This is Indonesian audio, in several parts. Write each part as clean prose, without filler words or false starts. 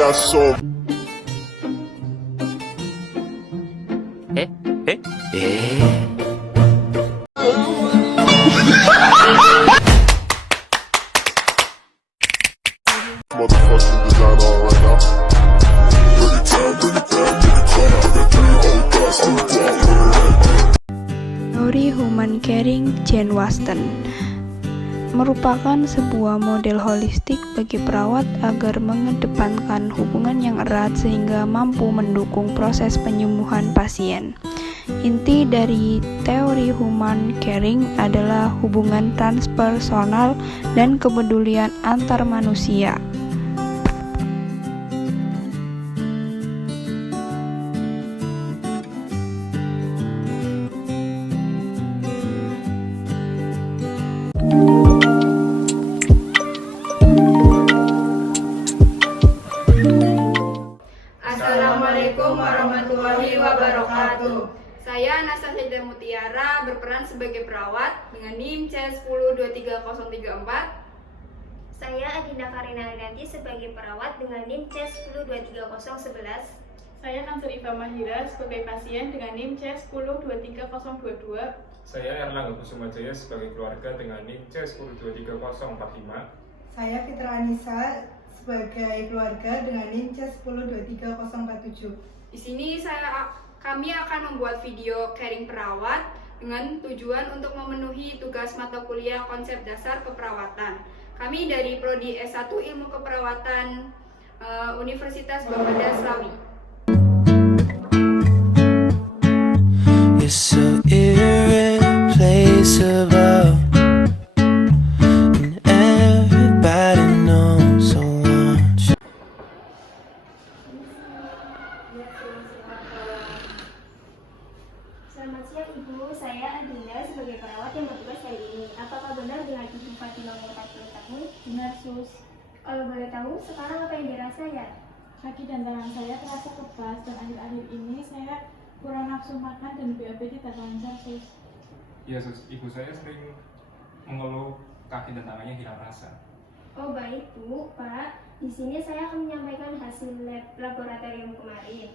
got so motherfucking design on right now. Bring it down, bring it down, bring it down. I got 3 old thoughts to the Teori Human Caring Jane Austen merupakan sebuah model holistik bagi perawat agar mengedepankan hubungan yang erat sehingga mampu mendukung proses penyembuhan pasien. Inti dari teori human caring adalah hubungan transpersonal dan kepedulian antar manusia. Assalamualaikum warahmatullahi wabarakatuh. Saya Anastasia Mutiara berperan sebagai perawat dengan NIM C10-23034. Saya Adinda Karina Arianti sebagai perawat dengan NIM C10-23011. Saya Kanserifah Mahira sebagai pasien dengan NIM C10-23022. Saya Erlangga Kusumajaya sebagai keluarga dengan NIM C10-23045. Saya Fitra Anissa sebagai keluarga dengan NIM C10-23047. Di sini kami akan membuat video caring perawat dengan tujuan untuk memenuhi tugas mata kuliah konsep dasar keperawatan. Kami dari Prodi S1 Ilmu Keperawatan Universitas Bapeda Slawi. You're so irreplaceable, and everybody knows so much. Selamat siang Ibu, saya Adinda sebagai perawat yang bertugas hari ini. Apakah benar dengan Ibu Fatimah umur 40 tahun? Benar, Sus. Kalau boleh tahu, sekarang apa yang dirasa ya? Kaki dan tangan saya terasa kebas dan akhir-akhir ini saya kurang nafsu makan dan BAB tidak lancar, Sus. Iya sus, ibu saya sering mengeluh kaki dan tangannya hilang rasa. Oh baik Bu, Pak. Di sini saya akan menyampaikan hasil lab laboratorium kemarin.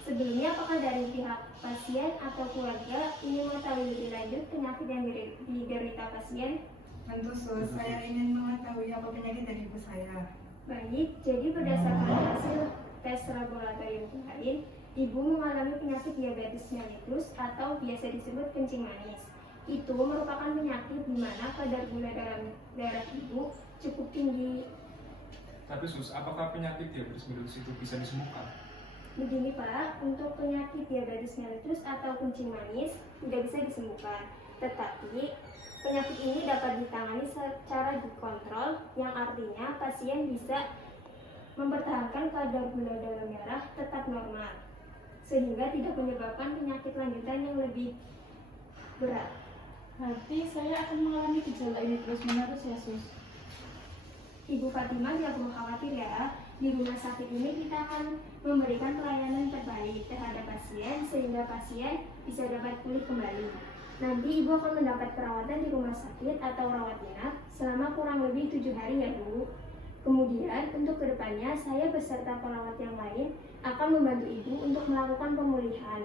Sebelumnya, apakah dari pihak pasien atau keluarga ingin mengetahui lebih lanjut penyakit yang diderita pasien? Tentu Sus, saya ingin mengetahui apa penyakit dari ibu saya. Baik, jadi berdasarkan hasil tes laboratorium kemarin, Ibu mengalami penyakit diabetes mellitus atau biasa disebut kencing manis. Itu merupakan penyakit di mana kadar gula dalam darah Ibu cukup tinggi. Tapi sus, apakah penyakit diabetes mellitus itu bisa disembuhkan? Begini Pak, untuk penyakit diabetes mellitus atau kencing manis tidak bisa disembuhkan. Tetapi penyakit ini dapat ditangani secara dikontrol, yang artinya pasien bisa mempertahankan kadar gula dalam darah tetap normal, sehingga tidak menyebabkan penyakit lanjutan yang lebih berat. Berarti saya akan mengalami gejala ini terus-menerus ya, Sus. Ibu Fatimah tidak perlu khawatir ya. Di rumah sakit ini kita akan memberikan pelayanan terbaik terhadap pasien sehingga pasien bisa dapat pulih kembali. Nanti Ibu akan mendapat perawatan di rumah sakit atau rawat inap selama kurang lebih 7 hari ya Bu. Kemudian untuk kedepannya saya beserta perawat yang lain akan membantu Ibu untuk melakukan pemulihan.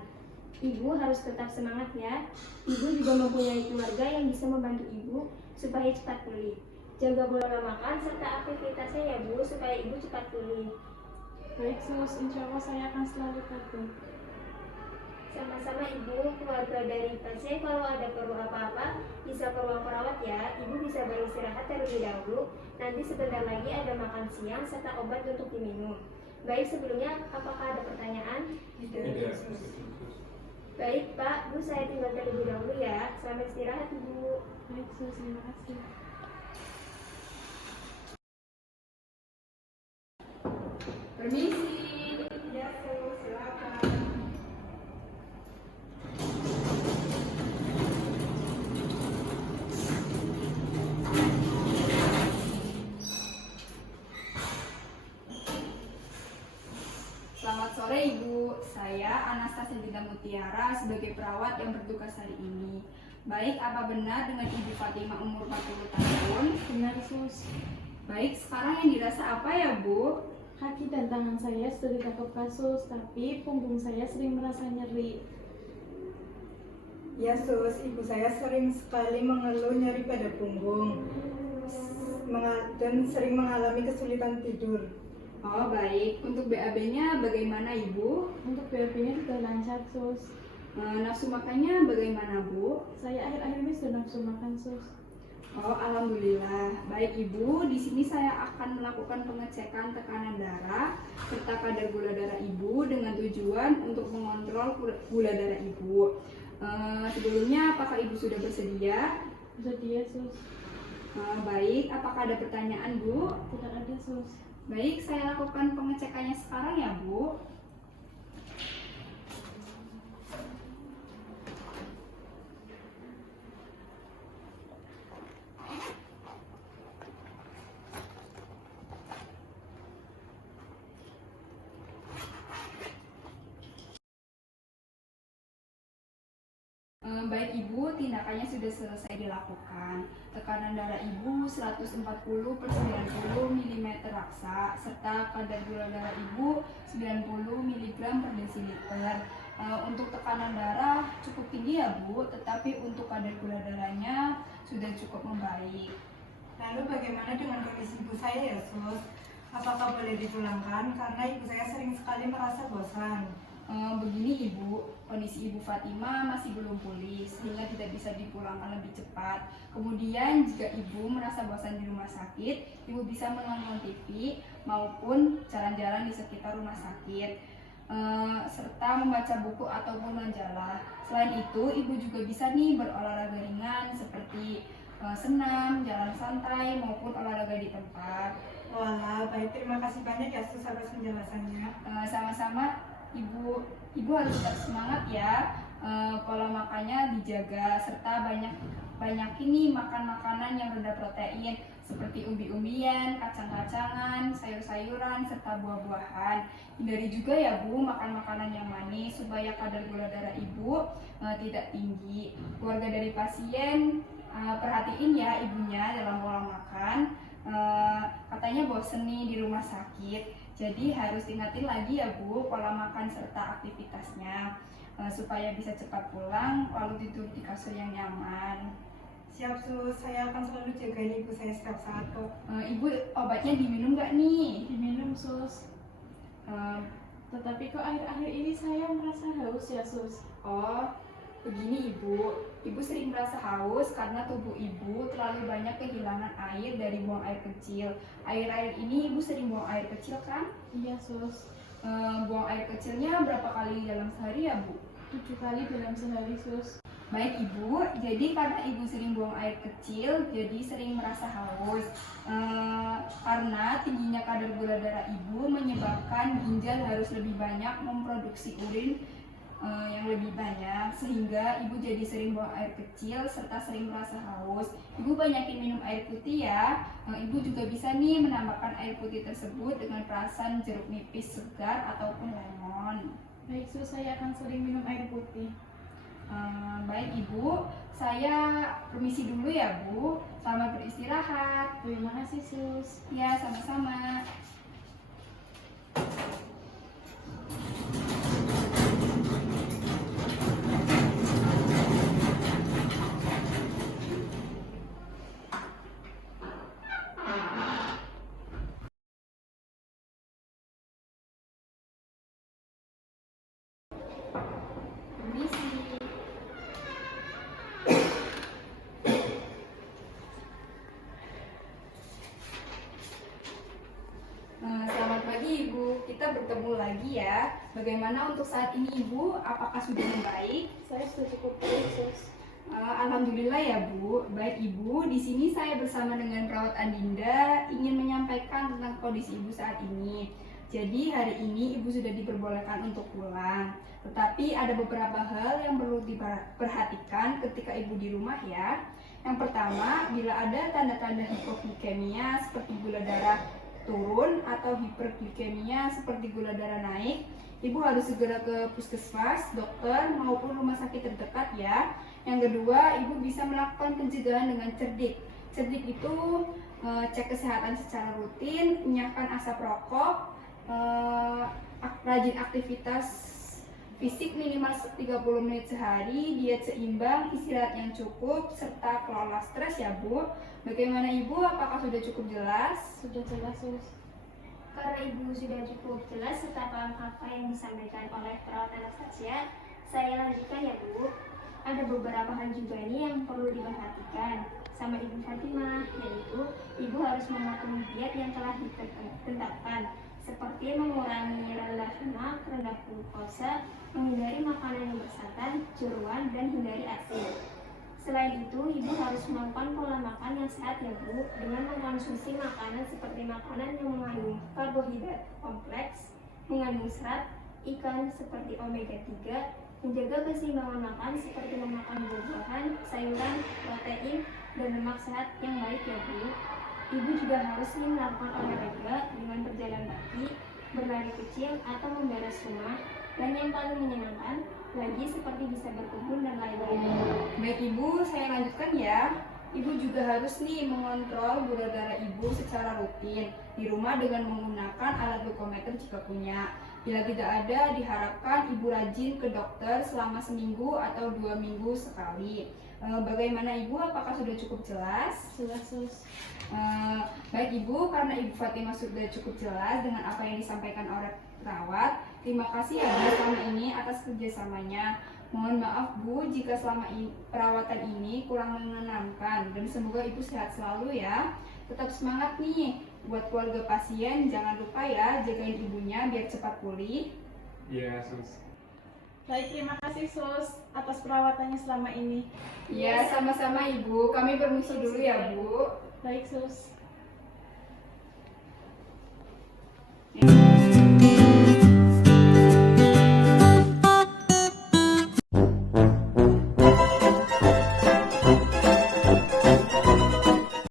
Ibu harus tetap semangat ya. Ibu juga mempunyai keluarga yang bisa membantu Ibu supaya cepat pulih. Jaga pola makan serta aktivitasnya ya Bu, supaya Ibu cepat pulih. Baik, Sus. Insya Allah saya akan selalu patuh. Sama-sama Ibu, keluarga dari pasien kalau ada perlu apa-apa bisa ke ruang perawat ya. Ibu bisa beristirahat terlebih dahulu. Nanti sebentar lagi ada makan siang serta obat untuk diminum. Baik, sebelumnya apakah ada pertanyaan? Tidak. Baik Pak, Bu, saya tinggal terlebih dahulu ya. Selamat istirahat Ibu. Baik, Sus. Terima kasih. Permisi. Ya Sus, silakan. Selamat sore Ibu, saya Anastasia Mutiara sebagai perawat yang bertugas hari ini. Baik, apa benar dengan Ibu Fatimah umur 40 tahun? Benar, Sus. Baik, sekarang yang dirasa apa ya Bu? Kaki dan tangan saya sudah ditangkap kasus, tapi punggung saya sering merasa nyeri. Ya sus, ibu saya sering sekali mengeluh nyeri pada punggung dan sering mengalami kesulitan tidur. Oh baik, untuk BAB-nya bagaimana Ibu? Untuk BAB-nya sudah lancar, sus. Nafsu makannya bagaimana Bu? Saya akhir-akhir ini sudah nafsu makan, sus. Oh, alhamdulillah. Baik Ibu, di sini saya akan melakukan pengecekan tekanan darah serta kadar gula darah Ibu dengan tujuan untuk mengontrol gula darah Ibu. Sebelumnya, apakah Ibu sudah bersedia? Bersedia, sus. Baik, apakah ada pertanyaan Bu? Tidak ada, sus. Baik, saya lakukan pengecekannya sekarang ya Bu. Baik Ibu, tindakannya sudah selesai dilakukan. Tekanan darah Ibu 140/90 mm raksa, serta kadar gula darah Ibu 90 mg per desiliter. Untuk tekanan darah cukup tinggi ya Bu, tetapi untuk kadar gula darahnya sudah cukup membaik. Lalu bagaimana dengan kondisi ibu saya ya sus? Apakah boleh dipulangkan? Karena ibu saya sering sekali merasa bosan. Begini Ibu, kondisi Ibu Fatima masih belum pulih sehingga tidak bisa dipulangkan lebih cepat. Kemudian jika Ibu merasa bosan di rumah sakit, Ibu bisa menonton TV maupun jalan-jalan di sekitar rumah sakit, serta membaca buku ataupun majalah. Selain itu, Ibu juga bisa nih berolahraga ringan seperti senam, jalan santai maupun olahraga di tempat. Walah, baik, terima kasih banyak ya sus atas penjelasannya. Sama-sama. Ibu harus tetap semangat ya. Pola makannya dijaga serta banyakin nih makan makanan yang rendah protein seperti umbi-umbian, kacang-kacangan, sayur-sayuran serta buah-buahan. Hindari juga ya Bu makan makanan yang manis supaya kadar gula darah Ibu tidak tinggi. Keluarga dari pasien perhatiin ya ibunya dalam pola makan. Katanya bosen nih di rumah sakit. Jadi harus ingatin lagi ya Bu pola makan serta aktivitasnya supaya bisa cepat pulang lalu tidur di kasur yang nyaman. Siap sus, saya akan selalu jagain ibu saya setiap saat kok. Ibu obatnya diminum nggak nih? Diminum, sus. Tetapi kok akhir-akhir ini saya merasa haus ya, sus. Oh, begini Ibu sering merasa haus karena tubuh Ibu terlalu banyak kehilangan air dari buang air kecil. Air-air ini Ibu sering buang air kecil kan? Iya, sus. Buang air kecilnya berapa kali dalam sehari ya Bu? 7 kali dalam sehari, sus. Baik Ibu, jadi karena Ibu sering buang air kecil, jadi sering merasa haus. Karena tingginya kadar gula darah Ibu menyebabkan ginjal harus lebih banyak memproduksi urin yang lebih banyak, sehingga Ibu jadi sering buang air kecil serta sering merasa haus. Ibu banyakin minum air putih ya. Ibu juga bisa nih menambahkan air putih tersebut dengan perasan jeruk nipis segar ataupun lemon. Baik, sus, saya akan sering minum air putih. Baik Ibu, saya permisi dulu ya Bu. Selamat beristirahat. Terima kasih, sus. Ya, sama-sama. Permisi. Selamat pagi Ibu, kita bertemu lagi ya. Bagaimana untuk saat ini Ibu? Apakah sudah membaik? Saya sudah cukup baik, sus. Alhamdulillah ya Bu. Baik Ibu, di sini saya bersama dengan perawat Andinda ingin menyampaikan tentang kondisi Ibu saat ini. Jadi hari ini Ibu sudah diperbolehkan untuk pulang. Tetapi ada beberapa hal yang perlu diperhatikan ketika Ibu di rumah ya. Yang pertama, bila ada tanda-tanda hipoglikemia seperti gula darah turun atau hiperglikemia seperti gula darah naik, Ibu harus segera ke puskesmas, dokter maupun rumah sakit terdekat ya. Yang kedua, Ibu bisa melakukan pencegahan dengan cerdik. Cerdik itu cek kesehatan secara rutin, enyahkan asap rokok, rajin aktivitas fisik minimal 30 menit sehari, diet seimbang, istirahat yang cukup, serta kelola stres ya Bu. Bagaimana Ibu? Apakah sudah cukup jelas? Sudah jelas, Sus. Karena Ibu sudah cukup jelas serta paham apa yang disampaikan oleh perawat Anastasia, saya lanjutkan ya Bu. Ada beberapa hal juga nih yang perlu diperhatikan sama Ibu Fatimah, yaitu Ibu harus mematuhi diet yang telah ditetapkan, seperti mengurangi rendah lemak, rendah glukosa, menghindari makanan yang bersantan, jeruan, dan hindari asin. Selain itu, Ibu harus melakukan pola makan yang sehat ya Bu, dengan mengkonsumsi makanan seperti makanan yang mengandung karbohidrat kompleks, mengandung serat, ikan seperti omega 3, menjaga keseimbangan makan seperti memakan buah-buahan, sayuran, protein, dan lemak sehat yang baik ya Bu. Ibu juga harus melakukan olahraga dengan berjalan kaki, berlari kecil, atau memberes rumah, dan yang paling menyenangkan lagi seperti bisa berkebun dan lain-lain. Baik Ibu, saya lanjutkan ya. Ibu juga harus nih mengontrol gula darah Ibu secara rutin di rumah dengan menggunakan alat glukometer jika punya. Bila tidak ada, diharapkan Ibu rajin ke dokter selama seminggu atau 2 minggu sekali. Bagaimana Ibu? Apakah sudah cukup jelas? Jelas, Sus. Baik Ibu, karena Ibu Fatimah sudah cukup jelas dengan apa yang disampaikan oleh perawat, terima kasih ya Bu selama ini atas kerjasamanya. Mohon maaf Bu jika selama perawatan ini kurang menyenangkan, dan semoga Ibu sehat selalu ya. Tetap semangat nih buat keluarga pasien, jangan lupa ya jagain ibunya biar cepat pulih. Iya, Sus. Baik, terima kasih Sus atas perawatannya selama ini. Ya, sama-sama Ibu. Kami permisi dulu ya Bu. Baik, Sus.